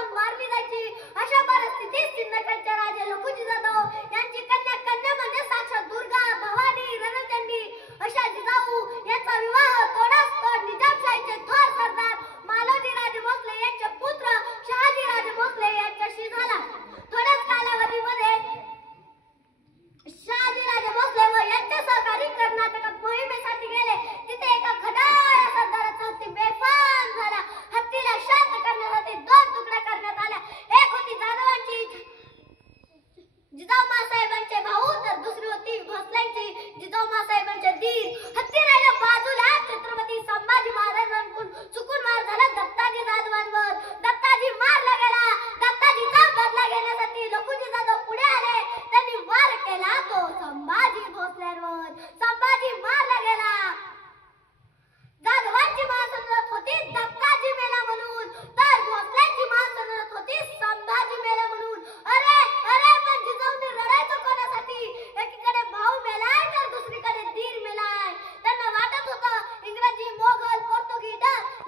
होऊन मारली जायची. अशा परिस्थितीत सिंदखेडचे राजे लखुजी जाधव यांची कन्या म्हणजे साक्षात दुर्गा, भवानी, रणचंडी अशा जिजाऊ यांचा विवाह तोडास तोड निजामशाहीचे थोर सरदार मालोजी राजे भोसले यांचे पुत्र शहाजी राजे भोसले यांच्याशी झाला. थोड्याच कालावधीमध्ये शहाजी राजे भोसले व यांचे सहकारी कर्नाटकात मोहिमेसाठी गेले. तिथे एका खडाळ सरदाराचा हत्ती बेफाम झाला. हत्तीला शांत करण्यासाठी 2 तुकड्या करण्यात आल्या. एक होती जाधवांची जिजाऊ मासाहेबांचे भाऊ तर दुसरी होती भोसल्यांची जिजाऊ मासाहेबांचे दीर. हत्ती राहिला बाजूला. छत्रपती संभाजी महाराजांकडून चुकून वार झाला दत्ताजी जाधवांवर. दत्ताजी मारला गेला. दत्ताजीचा बदला घेण्यासाठी लखुजी जाधव पुढे आले. त्यांनी वार केला तो संभाजी भोसल्यांवर. संभाजी मारला गेला. जाधवांची मान सन्मानत होती दत्ताजी मेला म्हणून तर भोसल्यांची मान सन्मानत होती संभाजी मेला म्हणून. अरे अरे पण जिजाऊंनी रडायचं कोणासाठी? एकीकडे भाऊ मेलाय तर दुसरीकडे दीर मेलाय. त्यांना वाटत होतं इंग्रजी, मोगल, पोर्तुगीज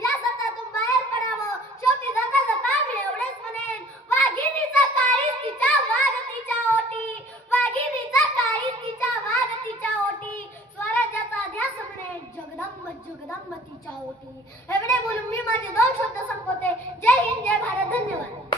या सत्तातून बाहेर पडावं. शेवटी जाता जाता मी एवढेच म्हणेन, वाघिणीचा काळीज तिच्या वाघ तिच्या ओटी. वाघिणीचा काळीज तिच्या वाघ तिच्या ओटी. स्वराज्याचा ध्यास म्हणेन जगदंब जगदंब तिच्या ओटी. एवढे बोलून मी माझे 2 शब्द संपवते. जय हिंद, जय भारत. धन्यवाद.